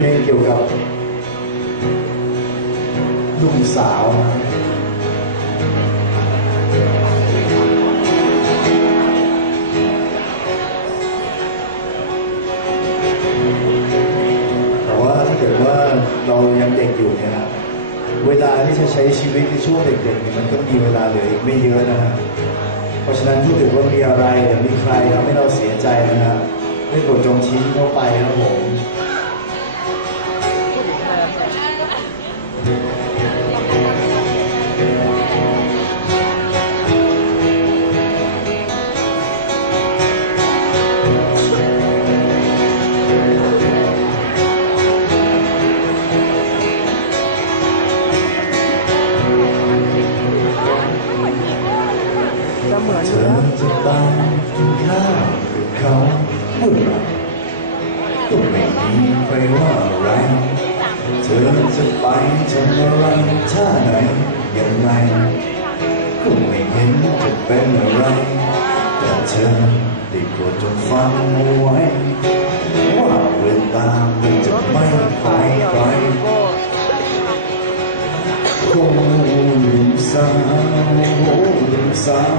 เพลงเกี่ยวกับหนุ่มสาวนะแต่ว่าถ้าเกิดว่าเรายังเด็กอยู่เนี่ยนะเวลาที่จะใช้ชีวิตในช่วงเด็กๆเนี่ยมันก็มีเวลาเหลืออีกไม่เยอะนะฮะเพราะฉะนั้นถ้าเกิดว่ามีอะไรหรือมีใครทำให้เราเสียใจนะฮะไม่โปรดจงทิ้งเขาไปนะครับผม เธอจะไปกินข้าวกับเขาเมื่อไหร่ก็ไม่มีใครว่าอะไร เธอจะไปทำอะไรท่าไหนยังไงก็ไม่เห็นจะเป็นอะไร แต่เธอได้โปรดจงฟังเอาไว้ ว่าเวลามันจะไม่ไปไกลโอ้ลุงสาว สาว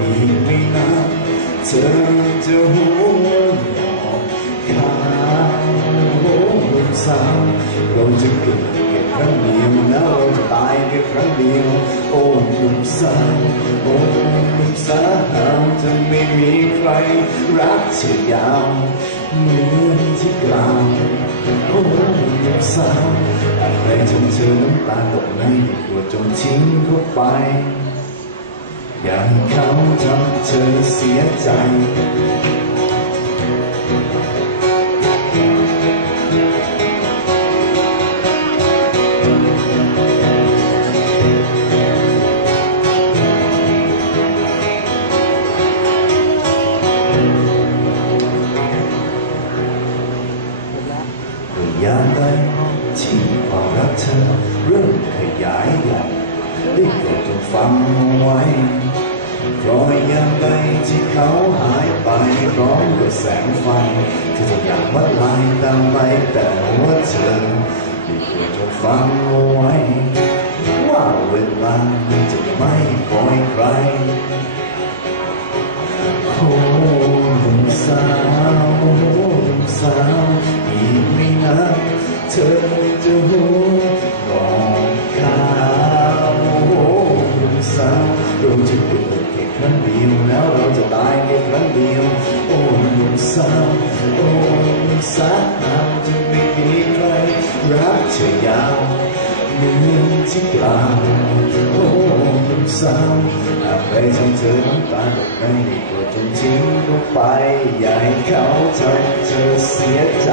อีกไม่นานเธอจะหัวหอกขาวโอ้ลุงสาวเราจะเกิดแค่ครั้งเดียวแล้วเราจะตายแค่ครั้งเดียวโอ้ลุงสาวโอ้ลุงสาวจะไม่มีใครรักเธอยาวเหมือนที่กล่าวโอ้ลูกสาวอะไรจนเธอน้ำตาตกในกลัวจงทิ้งเขาไป อย่าให้เขาทำเธอเสียใจยามใดที่ความรักเธอเริ่มขยายใหญ่ ได้โปรดจงฟังเอาไว้เพราะยามใดที่เขาหายไปพร้อมกับแสงไฟเธอจะอยากวัดลายตามไปแต่ว่าเธอได้โปรดจงฟังเอาไว้ว่าเวลาจะไม่ปล่อยใคร สาวโอ้ลุงสาจะไม่มีใครรักเธอยาวเหมือนที่กล่าวโอ้ลุงสาวหากใครทำเธอน้ำตาตกในโปรดจงทิ้งเขาไปอย่าให้เขาทำเธอเสียใจ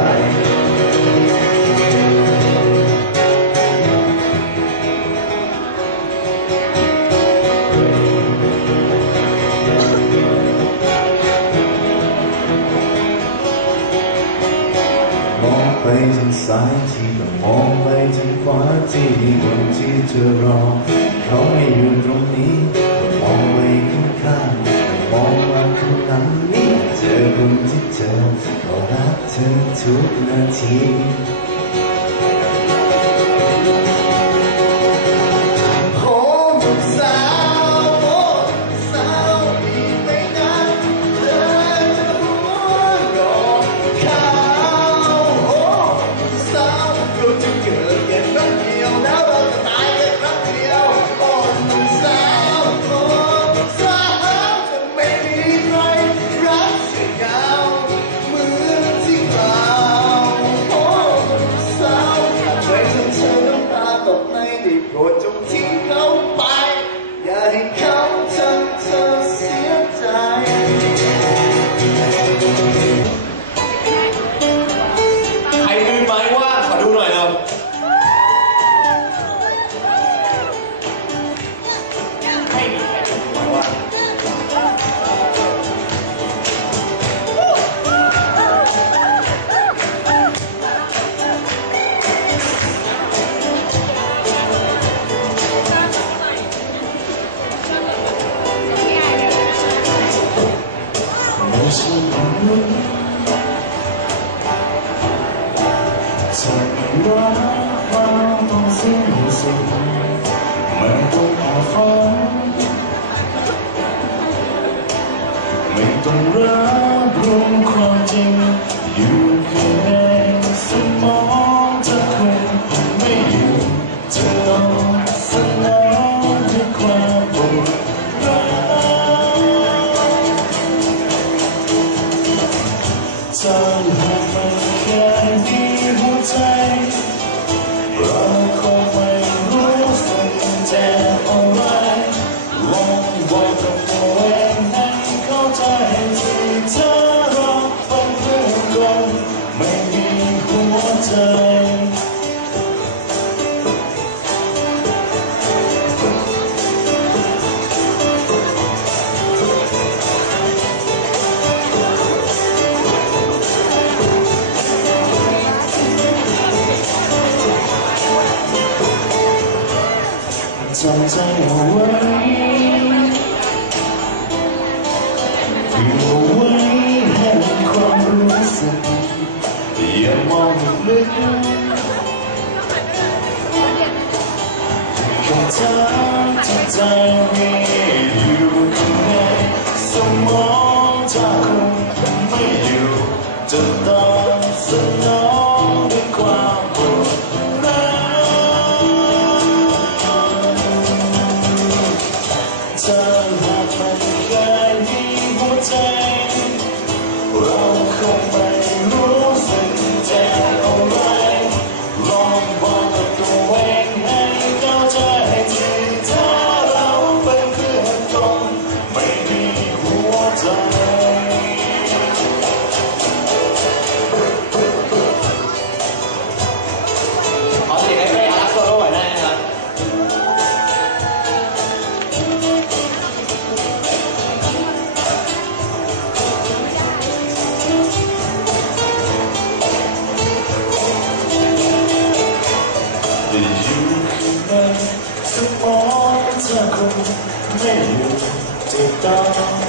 เธ ไม่ต้องขอฟ้งไม่ต้องรับรู้ความจริงอยู่แค่ Stop.